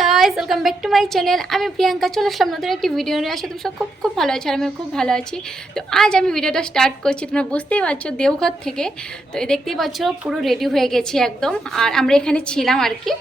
Guys, welcome back to my channel. আমি প্রিয়াঙ্কা চলে আসলাম নতুন একটি ভিডিও নিয়ে। আসলে তুমি সব খুব খুব ভালো আছো আর আমি খুব ভালো আছি। তো আজ আমি ভিডিওটা স্টার্ট করছি, তোমরা বুঝতেই পারছো দেওঘর থেকে। তো এই দেখতেই পাচ্ছ পুরো রেডি হয়ে গেছি একদম। আর আমরা এখানে ছিলাম আর কি।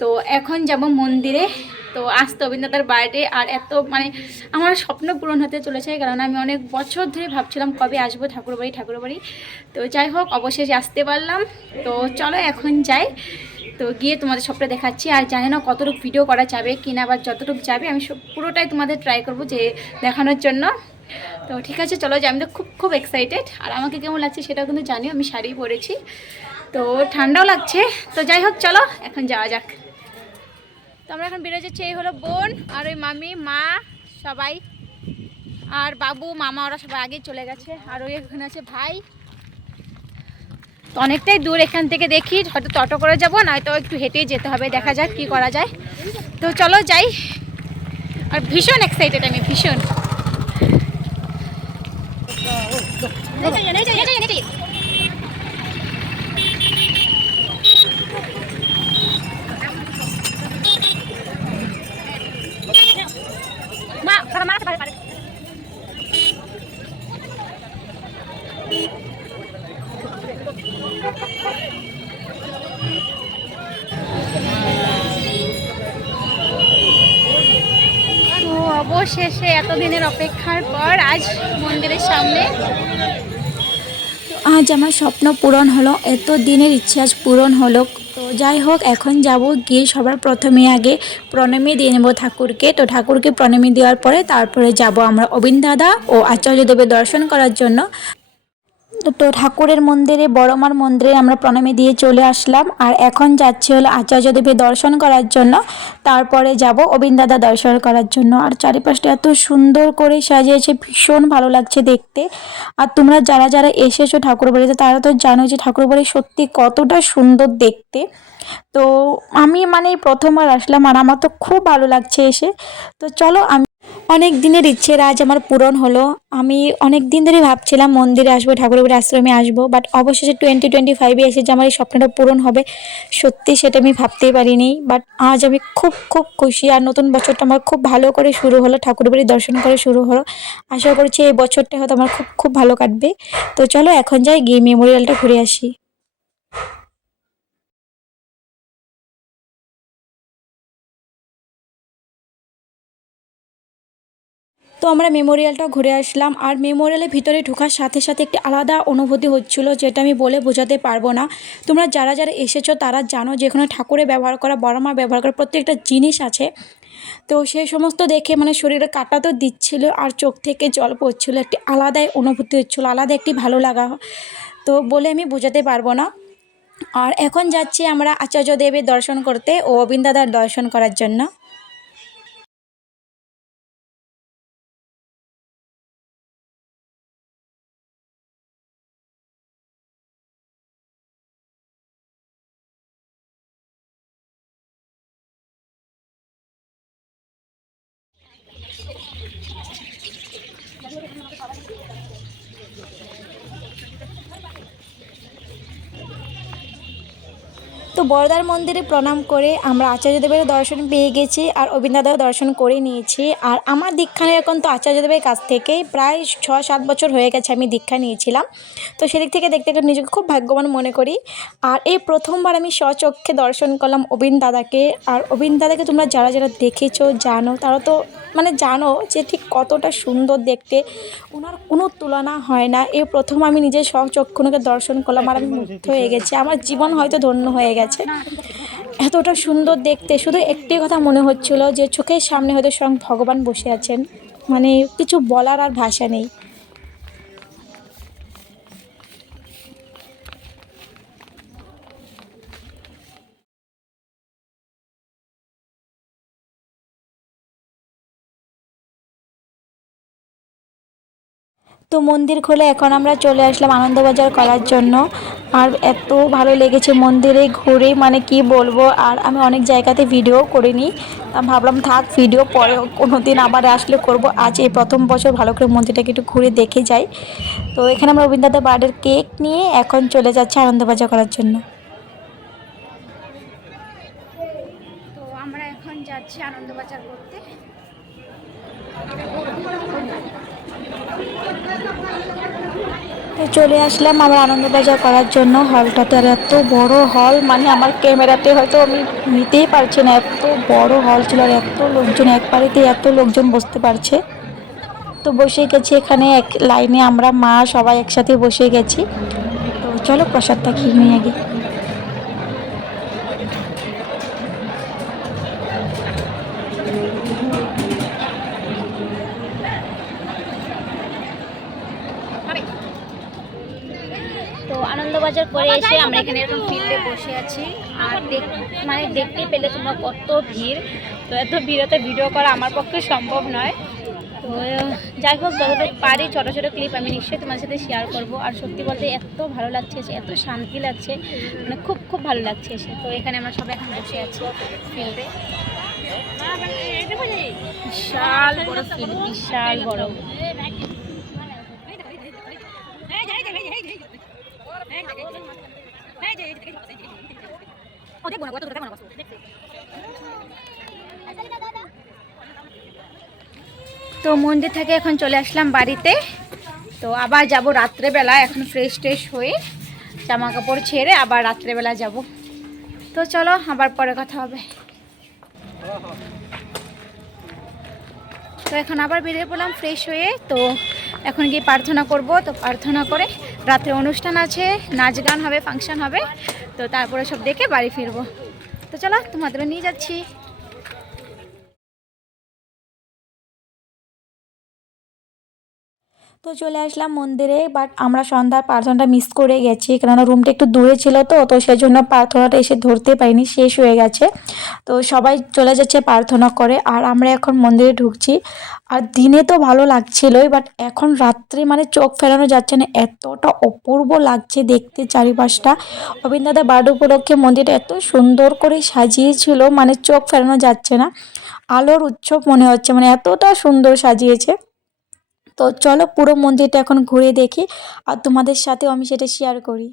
তো এখন যাব মন্দিরে। তো আজ তো রবীন্দ্রনাথের বার্থডে, আর এত মানে আমার স্বপ্ন পূরণ হতে চলেছে, কারণ আমি অনেক বছর ধরে ভাবছিলাম কবে আসবো ঠাকুরবাড়ি। তো যাই হোক, অবশেষে আসতে পারলাম। তো চলো এখন যাই। তো গিয়ে তোমাদের সবটা দেখাচ্ছি। আর জানি না কতটুকু ভিডিও করা যাবে কিনা, বা যতটুকু যাবে আমি সব পুরোটাই তোমাদের ট্রাই করব যে দেখানোর জন্য। তো ঠিক আছে, চলো যাই। আমি তো খুব খুব এক্সাইটেড। আর আমাকে কেমন লাগছে সেটাও কিন্তু জানিও। আমি শাড়ি পরেছি, তো ঠান্ডাও লাগছে। তো যাই হোক, চলো এখন যাওয়া যাক। তো আমরা এখন বেরো যাচ্ছি। এই হলো বোন, আর ওই মামি, মা, সবাই, আর বাবু, মামা, ওরা সবাই আগেই চলে গেছে। আর ওই এখানে আছে ভাই। তো অনেকটাই দূর এখান থেকে, দেখি হয়তো টোটো করে যাবো, নয়তো একটু হেঁটেই যেতে হবে। দেখা যাক কি করা যায়। তো চলো যাই। আর ভীষণ এক্সাইটেড আমি, ভীষণ। অবশেষে এতদিনের অপেক্ষার পর আজ মন্দিরের সামনে। আজ আমার স্বপ্ন পূরণ হলো, এত দিনের ইচ্ছে আজ পূরণ হলো। তো যাই হোক, এখন যাব গিয়ে সবার প্রথমে আগে প্রণামী দিয়ে নেব ঠাকুরকে। তো ঠাকুরকে প্রণামী দেওয়ার পরে তারপরে যাব আমরা অবিন দাদা ও আচার্যদেবের দর্শন করার জন্য। তো ঠাকুরের মন্দিরে, বড়মার মন্দিরে আমরা প্রণামী দিয়ে চলে আসলাম। আর এখন যাচ্ছি হলো আচার্যদেবের দর্শন করার জন্য। তারপরে যাব অবিন দাদা দর্শন করার জন্য। আর চারিপাশটা এত সুন্দর করে সাজিয়েছে, ভীষণ ভালো লাগছে দেখতে। আর তোমরা যারা যারা এসেছো ঠাকুর বাড়িতে, তারা তো জানো যে ঠাকুর বাড়ি সত্যি কতটা সুন্দর দেখতে। তো আমি মানে প্রথমবার আসলাম, আর আমার তো খুব ভালো লাগছে এসে। তো চলো, আমি অনেক দিনের ইচ্ছের আজ আমার পূরণ হলো। আমি অনেক দিন ধরে ভাবছিলাম মন্দিরে আসবো, ঠাকুরের আশ্রমে আসবো, বাট অবশেষে 2025-এ এসে যে আমার এই স্বপ্নটা পূরণ হবে, সত্যি সেটা আমি ভাবতেই পারিনি। বাট আজ আমি খুব খুব খুশি। আর নতুন বছরটা আমার খুব ভালো করে শুরু হলো, ঠাকুর বাড়ি দর্শন করে শুরু হলো। আশা করছি এই বছরটা হয়তো আমার খুব খুব ভালো কাটবে। তো চলো এখন যাই, গিয়ে মেমোরিয়ালটা ঘুরে আসি। তো আমরা মেমোরিয়ালটা ঘুরে আসলাম। আর মেমোরিয়ালের ভিতরে ঢোকার সাথে সাথে একটি আলাদা অনুভূতি হচ্ছিল, যেটা আমি বলে বোঝাতে পারবো না। তোমরা যারা যারা এসেছো তারা জানো যে এখানে ঠাকুরে ব্যবহার করা, বড় মা ব্যবহার করা প্রত্যেকটা জিনিস আছে। তো সেই সমস্ত দেখে মানে শরীরে কাঁটা তো দিচ্ছিল, আর চোখ থেকে জল পড়ছিল। একটি আলাদাই অনুভূতি হচ্ছিলো, আলাদা একটি ভালো লাগা। তো বলে আমি বোঝাতে পারবো না। আর এখন যাচ্ছি আমরা আচার্য দেবের দর্শন করতে ও অবিন দাদার দর্শন করার জন্য। তো বড়দার মন্দিরে প্রণাম করে আমরা আচার্যদেবের দর্শন পেয়ে গেছি, আর অবিন্দাদাও দর্শন করে নিয়েছি। আর আমার দীক্ষা এখন তো আচার্যদেবের কাছ থেকেই প্রায় 6-7 বছর হয়ে গেছে আমি দীক্ষা নিয়েছিলাম। তো সেদিক থেকে দেখতে গেলে নিজেকে খুব ভাগ্যবান মনে করি। আর এই প্রথমবার আমি স্বচক্ষে দর্শন করলাম অবিন দাদাকে। আর অবিন দাদাকে তোমরা যারা যারা দেখেছো জানো, তারা তো মানে জানো যে ঠিক কতটা সুন্দর দেখতে, ওনার কোনো তুলনা হয় না। এই প্রথম আমি নিজের স্বচক্ষে ওনাকে দর্শন করলাম, আর আমি মুগ্ধ হয়ে গেছি। আমার জীবন হয়তো ধন্য হয়ে গেছে, এতটা সুন্দর দেখতে। শুধু একটি কথা মনে হচ্ছিল যে চোখের সামনে হয়তো স্বয়ং ভগবান বসে আছেন। মানে কিছু বলার আর ভাষা নেই। তো মন্দির খুলে এখন আমরা চলে আসলাম আনন্দবাজার করার জন্য। আর এত ভালো লেগেছে মন্দিরে ঘুরে, মানে কি বলবো। আর আমি অনেক জায়গাতে ভিডিও করিনি, ভাবলাম থাক ভিডিও পরে কোনো দিন আবার আসলে করব। আজ এই প্রথম বছর ভালো করে মন্দিরটাকে একটু ঘুরে দেখে যাই। তো এখানে আমরা রবীন্দ্রনাথ বার্থডের কেক নিয়ে এখন চলে যাচ্ছি আনন্দবাজার করার জন্য। তো আমরা এখন যাচ্ছি আনন্দবাজার করতে। তো চলে আসলাম আমার আনন্দবাজার করার জন্য হলটাতে। আর এত বড় হল, মানে আমার ক্যামেরাতে হয়তো আমি নিতেই পারছি না, এত বড় হল ছিল আর এত লোকজন, এক বাড়িতে এত লোকজন বসতে পারছে। তো বসে গেছি এখানে এক লাইনে, আমরা মা সবাই একসাথে বসে গেছি। তো চলো প্রসাদটা খেয়ে নিই আগে। তো আনন্দবাজার করে এসে আমরা এখানে এরকম ফিল্ডে বসে আছি। আর মানে দেখতে পেলে তোমরা কত ভিড়। তো এত ভিড়তে ভিডিও করা আমার পক্ষে সম্ভব নয়। তো যাই হোক, যতটুকু পারি ছোটো ছোটো ক্লিপ আমি নিশ্চয়ই তোমার সাথে শেয়ার করব। আর সত্যি বলতে এত ভালো লাগছে এসে, এত শান্তি লাগছে, মানে খুব খুব ভালো লাগছে এসে। তো এখানে আমরা সবাই এখন বসে আছি ফিল্ডে। বিশাল বড় ফিল্ড, বিশাল বড়। তো মন্দির থেকে এখন চলে আসলাম বাড়িতে। তো আবার যাব রাত্রেবেলা, এখন ফ্রেশ ট্রেশ হয়ে জামা কাপড় ছেড়ে আবার রাত্রেবেলা যাব। তো চলো আবার পরে কথা হবে। তো এখন আবার বেরিয়ে পড়লাম ফ্রেশ হয়ে। তো এখন গিয়ে প্রার্থনা করব। তো প্রার্থনা করে রাত্রে অনুষ্ঠান আছে, নাচ গান হবে, ফাংশন হবে। তো তারপরে সব দেখে বাড়ি ফিরবো। তো চলো তোমাদেরও নিয়ে যাচ্ছি। তো চলে আসলাম মন্দিরে, বাট আমরা সন্ধ্যার প্রার্থনাটা মিস করে গেছি, কেননা রুমটা একটু দূরে ছিল। তো সেজন্য প্রার্থনাটা এসে ধরতে পারিনি, শেষ হয়ে গেছে। তো সবাই চলে যাচ্ছে প্রার্থনা করে, আর আমরা এখন মন্দিরে ঢুকছি। আর দিনে তো ভালো লাগছিলই, বাট এখন রাত্রে মানে চোখ ফেরানো যাচ্ছে না, এতটা অপূর্ব লাগছে দেখতে চারিপাশটা। অবিন্দাদের বার্থডে উপলক্ষে মন্দিরটা এত সুন্দর করে সাজিয়েছিল, মানে চোখ ফেরানো যাচ্ছে না। আলোর উৎসব মনে হচ্ছে, মানে এতটা সুন্দর সাজিয়েছে। তো চলো পুরো মন্দিরটা এখন ঘুরে দেখি, আর তোমাদের সাথেও আমি সেটা শেয়ার করি।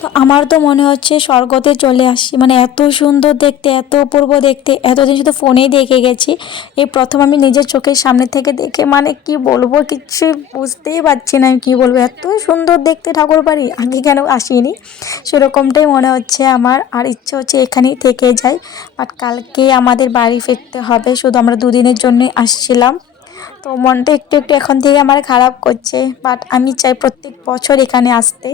তো আমার তো মনে হচ্ছে স্বর্গতে চলে আসছি, মানে এত সুন্দর দেখতে, এত অপূর্ব দেখতে। এতদিন শুধু ফোনেই দেখে গেছি, এই প্রথম আমি নিজের চোখের সামনে থেকে দেখে, মানে কি বলবো, কিছু বুঝতেই পারছি না আমি কী বলবো। এত সুন্দর দেখতে ঠাকুর বাড়ি, আগে কেন আসিনি সেরকমটাই মনে হচ্ছে আমার। আর ইচ্ছে হচ্ছে এখানেই থেকে যাই, বাট কালকে আমাদের বাড়ি ফিরতে হবে, শুধু আমরা দুদিনের জন্যই আসছিলাম। তো মনটা একটু একটু এখন থেকে আমার খারাপ করছে, বাট আমি চাই প্রত্যেক বছর এখানে আসতে।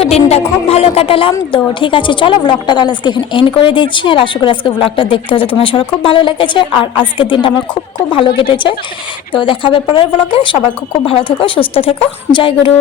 আজকের দিনটা খুব ভালো কাটালাম। তো ঠিক আছে, চলো ব্লগটা তাহলে আজকে এখানে এন্ড করে দিচ্ছি। আর আশা করি আজকে ব্লগটা দেখতে হচ্ছে তোমার সবার খুব ভালো লেগেছে। আর আজকের দিনটা আমার খুব খুব ভালো কেটেছে। তো দেখা হবে পরের ব্লগে। সবাই খুব খুব ভালো থেকো, সুস্থ থেকো। জয় গুরু।